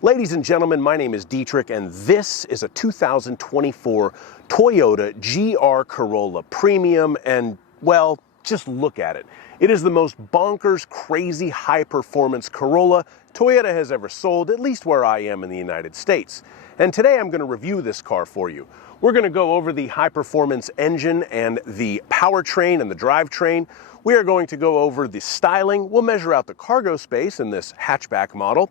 Ladies and gentlemen, my name is Dietrich, and this is a 2024 Toyota GR Corolla Premium, and, well, just look at it. It is the most bonkers, crazy, high-performance Corolla Toyota has ever sold, at least where I am in the United States. And today I'm going to review this car for you. We're going to go over the high-performance engine and the powertrain and the drivetrain. We are going to go over the styling. We'll measure out the cargo space in this hatchback model.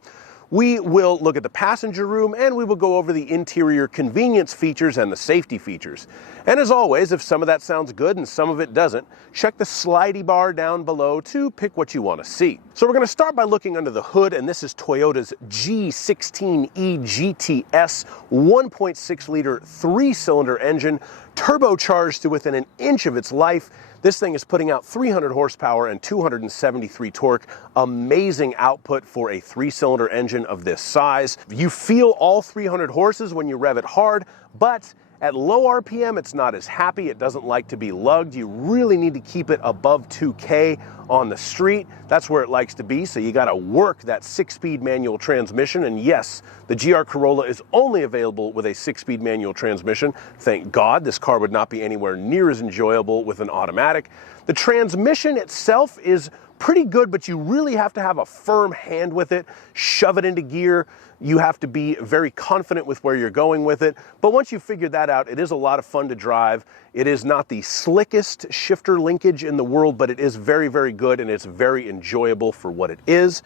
We will look at the passenger room, and we will go over the interior convenience features and the safety features. And as always, if some of that sounds good and some of it doesn't, check the slidey bar down below to pick what you want to see. So we're going to start by looking under the hood, and this is Toyota's G16E GTS 1.6-liter 3-cylinder engine, turbocharged to within an inch of its life. This thing is putting out 300 horsepower and 273 torque. Amazing output for a 3-cylinder engine of this size. You feel all 300 horses when you rev it hard, but at low RPM, it's not as happy. It doesn't like to be lugged. You really need to keep it above 2K on the street. That's where it likes to be, so you gotta work that 6-speed manual transmission. And yes, the GR Corolla is only available with a 6-speed manual transmission. Thank God, this car would not be anywhere near as enjoyable with an automatic. The transmission itself is pretty good, but you really have to have a firm hand with it, shove it into gear. You have to be very confident with where you're going with it. But once you figure that out, it is a lot of fun to drive. It is not the slickest shifter linkage in the world, but it is very, very good, and it's very enjoyable for what it is.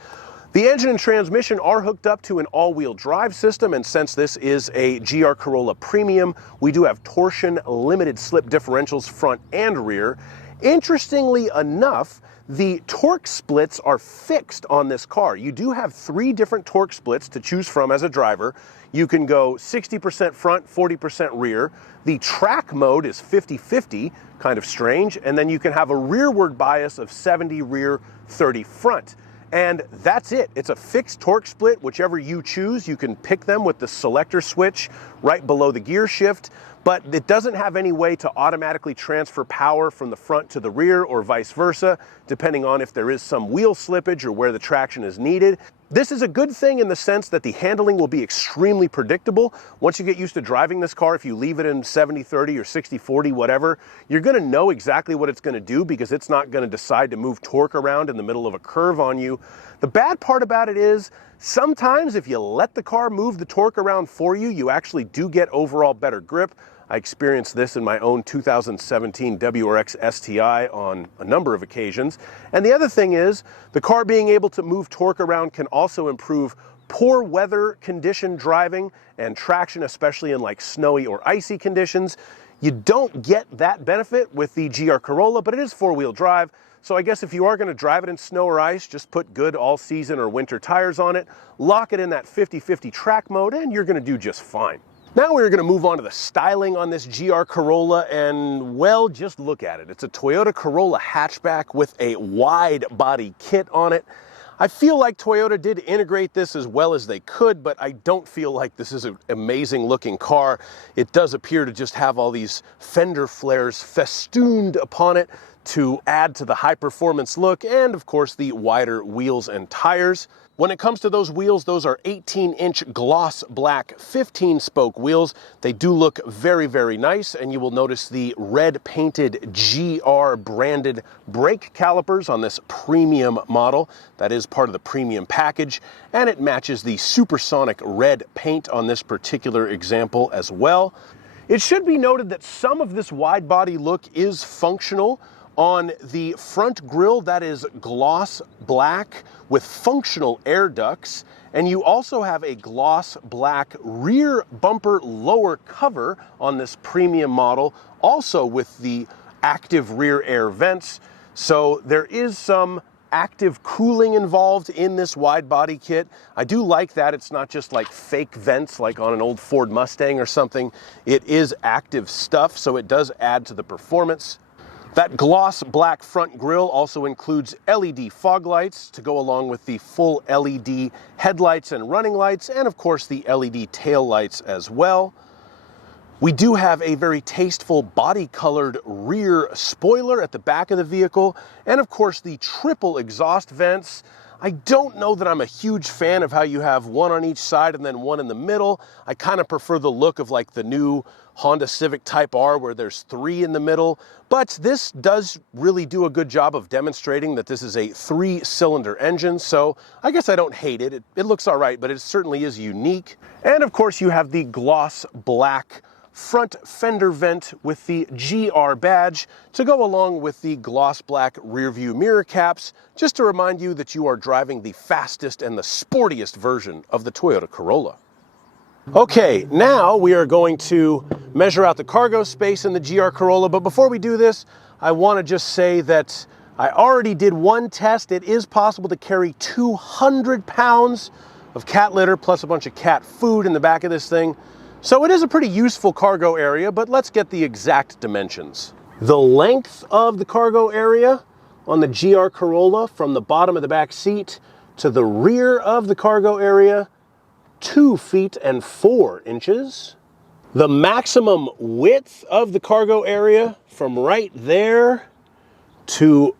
The engine and transmission are hooked up to an all-wheel drive system, and since this is a GR Corolla Premium, we do have torsion limited slip differentials front and rear. Interestingly enough, the torque splits are fixed on this car. You do have 3 different torque splits to choose from as a driver. You can go 60% front, 40% rear. The track mode is 50-50, kind of strange, and then you can have a rearward bias of 70 rear, 30 front. And that's it. It's a fixed torque split. Whichever you choose, you can pick them with the selector switch right below the gear shift, but it doesn't have any way to automatically transfer power from the front to the rear or vice versa, depending on if there is some wheel slippage or where the traction is needed. This is a good thing in the sense that the handling will be extremely predictable. Once you get used to driving this car, if you leave it in 70-30 or 60-40, whatever, you're going to know exactly what it's going to do because it's not going to decide to move torque around in the middle of a curve on you. The bad part about it is sometimes if you let the car move the torque around for you, you actually do get overall better grip. I experienced this in my own 2017 WRX STI on a number of occasions. And the other thing is, the car being able to move torque around can also improve poor weather condition driving and traction, especially in like snowy or icy conditions. You don't get that benefit with the GR Corolla, but it is 4-wheel drive. So I guess if you are going to drive it in snow or ice, just put good all-season or winter tires on it, lock it in that 50-50 track mode, and you're going to do just fine. Now we're going to move on to the styling on this GR Corolla, and well, just look at it. It's a Toyota Corolla hatchback with a wide body kit on it. I feel like Toyota did integrate this as well as they could, but I don't feel like this is an amazing looking car. It does appear to just have all these fender flares festooned upon it to add to the high performance look, and of course the wider wheels and tires. When it comes to those wheels, those are 18-inch gloss black 15-spoke wheels. They do look very, very nice, and you will notice the red painted GR branded brake calipers on this premium model. That is part of the premium package, and it matches the supersonic red paint on this particular example as well. It should be noted that some of this wide body look is functional. On the front grille, that is gloss black with functional air ducts, and you also have a gloss black rear bumper lower cover on this premium model, also with the active rear air vents. So there is some active cooling involved in this wide body kit. I do like that it's not just like fake vents like on an old Ford Mustang or something. It is active stuff, so it does add to the performance. That gloss black front grille also includes LED fog lights to go along with the full LED headlights and running lights, and of course the LED tail lights as well. We do have a very tasteful body-colored rear spoiler at the back of the vehicle, and of course the triple exhaust vents. I don't know that I'm a huge fan of how you have one on each side and then one in the middle. I kind of prefer the look of like the new Honda Civic Type R where there's 3 in the middle, but this does really do a good job of demonstrating that this is a 3-cylinder engine, so I guess I don't hate it. It looks all right, but it certainly is unique. And of course you have the gloss black front fender vent with the GR badge to go along with the gloss black rear view mirror caps, just to remind you that you are driving the fastest and the sportiest version of the Toyota Corolla. Okay, now we are going to measure out the cargo space in the GR Corolla, but before we do this, I want to just say that I already did one test. It is possible to carry 200 pounds of cat litter plus a bunch of cat food in the back of this thing. So it is a pretty useful cargo area, but let's get the exact dimensions. The length of the cargo area on the GR Corolla from the bottom of the back seat to the rear of the cargo area, 2 feet and 4 inches. The maximum width of the cargo area from right there to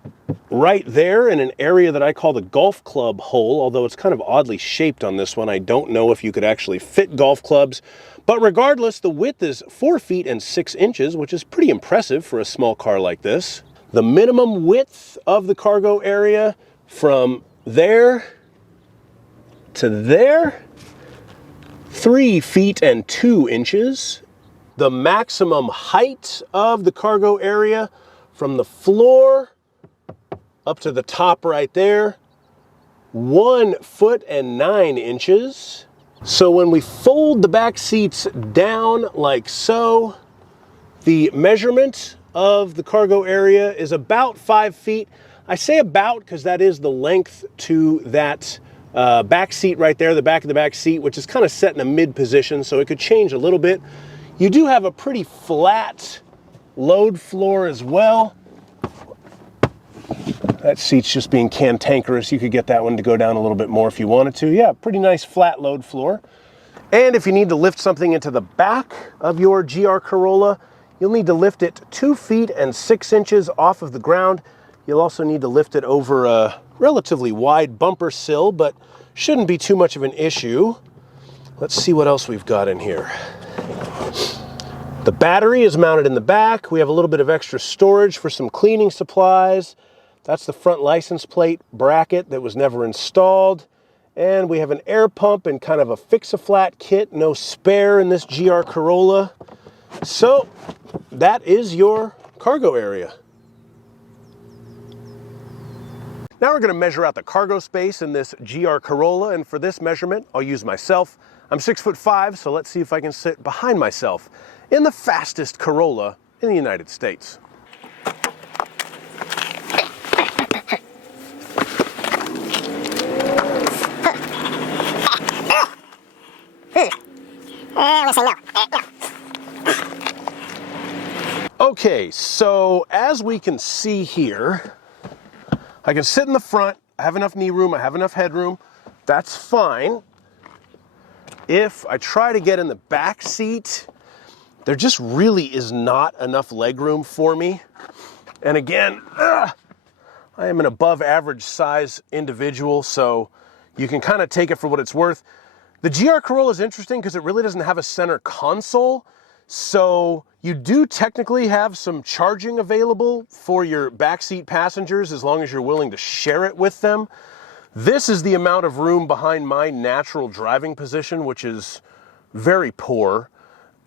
right there in an area that I call the golf club hole, although it's kind of oddly shaped on this one. I don't know if you could actually fit golf clubs, but regardless, the width is 4 feet and 6 inches, which is pretty impressive for a small car like this. The minimum width of the cargo area from there to there, 3 feet and 2 inches. The maximum height of the cargo area from the floor up to the top right there, 1 foot and 9 inches. So when we fold the back seats down like so, the measurement of the cargo area is about 5 feet. I say about because that is the length to that back seat right there, the back of the back seat, which is kind of set in a mid position, so it could change a little bit. You do have a pretty flat load floor as well. That seat's just being cantankerous. You could get that one to go down a little bit more if you wanted to. Yeah, pretty nice flat load floor. And if you need to lift something into the back of your GR Corolla, you'll need to lift it 2 feet and 6 inches off of the ground. You'll also need to lift it over a relatively wide bumper sill, but shouldn't be too much of an issue. Let's see what else we've got in here. The battery is mounted in the back. We have a little bit of extra storage for some cleaning supplies. That's the front license plate bracket that was never installed. And we have an air pump and kind of a fix-a-flat kit, no spare in this GR Corolla. So that is your cargo area. Now we're going to measure out the cargo space in this GR Corolla, and for this measurement, I'll use myself. I'm 6'5", so let's see if I can sit behind myself in the fastest Corolla in the United States. Okay, so as we can see here, I can sit in the front. I have enough knee room, I have enough headroom. That's fine. If I try to get in the back seat, there just really is not enough leg room for me. And again, I am an above average size individual, so you can kind of take it for what it's worth. The GR Corolla is interesting because it really doesn't have a center console, so you do technically have some charging available for your backseat passengers as long as you're willing to share it with them. This is the amount of room behind my natural driving position, which is very poor.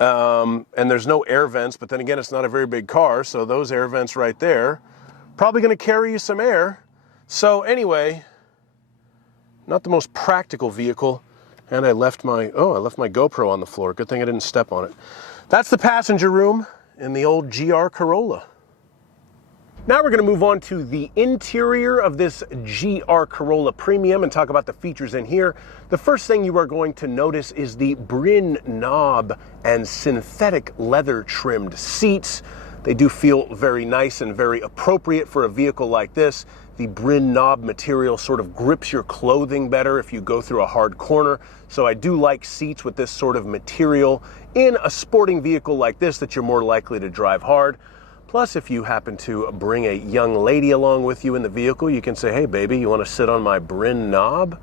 And there's no air vents, but then again, it's not a very big car, so those air vents right there, probably going to carry you some air. So anyway, not the most practical vehicle. And I left my GoPro on the floor. Good thing I didn't step on it. That's the passenger room in the old GR Corolla. Now we're going to move on to the interior of this GR Corolla Premium and talk about the features in here. The first thing you are going to notice is the Brin knob and synthetic leather trimmed seats. They do feel very nice and very appropriate for a vehicle like this. The Brin knob material sort of grips your clothing better if you go through a hard corner. So I do like seats with this sort of material in a sporting vehicle like this that you're more likely to drive hard. Plus, if you happen to bring a young lady along with you in the vehicle, you can say, hey baby, you want to sit on my Brin knob?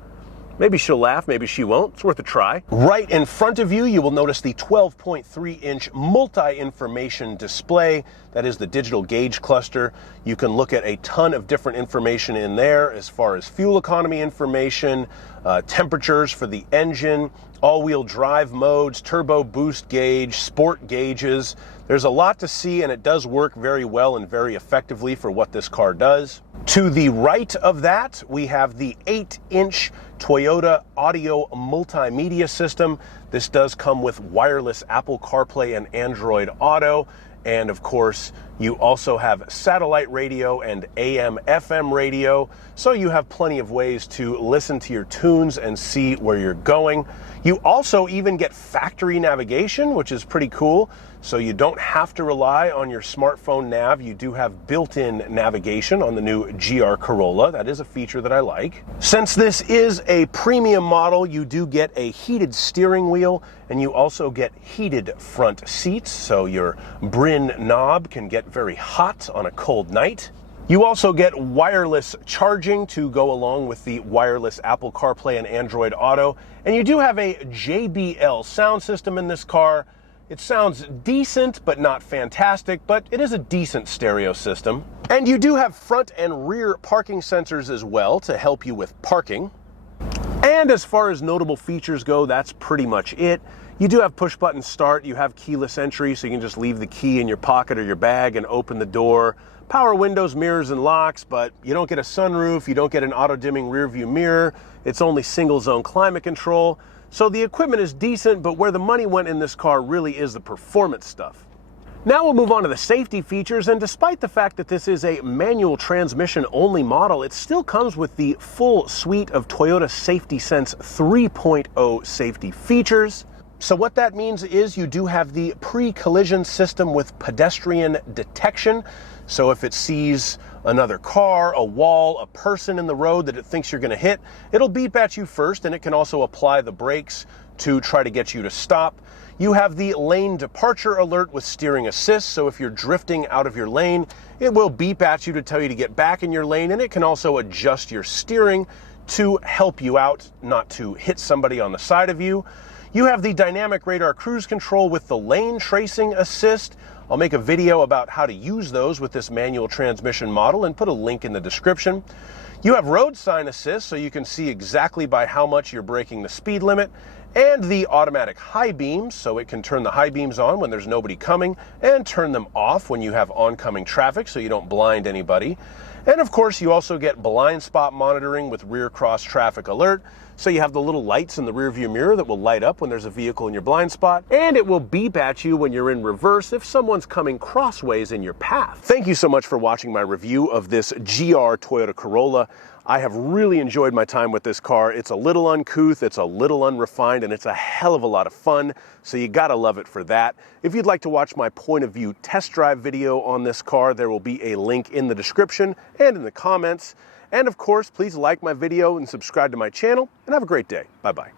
Maybe she'll laugh, maybe she won't. It's worth a try. Right in front of you, you will notice the 12.3-inch multi-information display. That is the digital gauge cluster. You can look at a ton of different information in there as far as fuel economy information, temperatures for the engine, all-wheel drive modes, turbo boost gauge, sport gauges. There's a lot to see, and it does work very well and very effectively for what this car does. To the right of that, we have the 8-inch Toyota audio multimedia system. This does come with wireless Apple CarPlay and Android Auto. And of course, you also have satellite radio and AM/FM radio, so you have plenty of ways to listen to your tunes and see where you're going. You also even get factory navigation, which is pretty cool. So you don't have to rely on your smartphone nav. You do have built-in navigation on the new GR Corolla. That is a feature that I like. Since this is a premium model, you do get a heated steering wheel, and you also get heated front seats, so your Brin knob can get very hot on a cold night. You also get wireless charging to go along with the wireless Apple CarPlay and Android Auto, and you do have a JBL sound system in this car. It sounds decent, but not fantastic, but it is a decent stereo system. And you do have front and rear parking sensors as well to help you with parking. And as far as notable features go, that's pretty much it. You do have push button start, you have keyless entry, so you can just leave the key in your pocket or your bag and open the door. Power windows, mirrors, and locks, but you don't get a sunroof, you don't get an auto-dimming rear view mirror. It's only single zone climate control. So the equipment is decent, but where the money went in this car really is the performance stuff. Now we'll move on to the safety features, and despite the fact that this is a manual transmission only model, it still comes with the full suite of Toyota Safety Sense 3.0 safety features. So what that means is you do have the pre-collision system with pedestrian detection. So if it sees another car, a wall, a person in the road that it thinks you're going to hit, it'll beep at you first, and it can also apply the brakes to try to get you to stop. You have the lane departure alert with steering assist, so if you're drifting out of your lane, it will beep at you to tell you to get back in your lane, and it can also adjust your steering to help you out, not to hit somebody on the side of you. You have the dynamic radar cruise control with the lane tracing assist. I'll make a video about how to use those with this manual transmission model and put a link in the description. You have road sign assist, so you can see exactly by how much you're breaking the speed limit, and the automatic high beams, so it can turn the high beams on when there's nobody coming and turn them off when you have oncoming traffic so you don't blind anybody. And of course, you also get blind spot monitoring with rear cross traffic alert. So you have the little lights in the rear view mirror that will light up when there's a vehicle in your blind spot, and it will beep at you when you're in reverse if someone's coming crossways in your path. Thank you so much for watching my review of this GR Toyota Corolla. I have really enjoyed my time with this car. It's a little uncouth, it's a little unrefined, and it's a hell of a lot of fun, so you gotta love it for that. If you'd like to watch my point of view test drive video on this car, there will be a link in the description and in the comments. And of course, please like my video and subscribe to my channel, and have a great day. Bye-bye.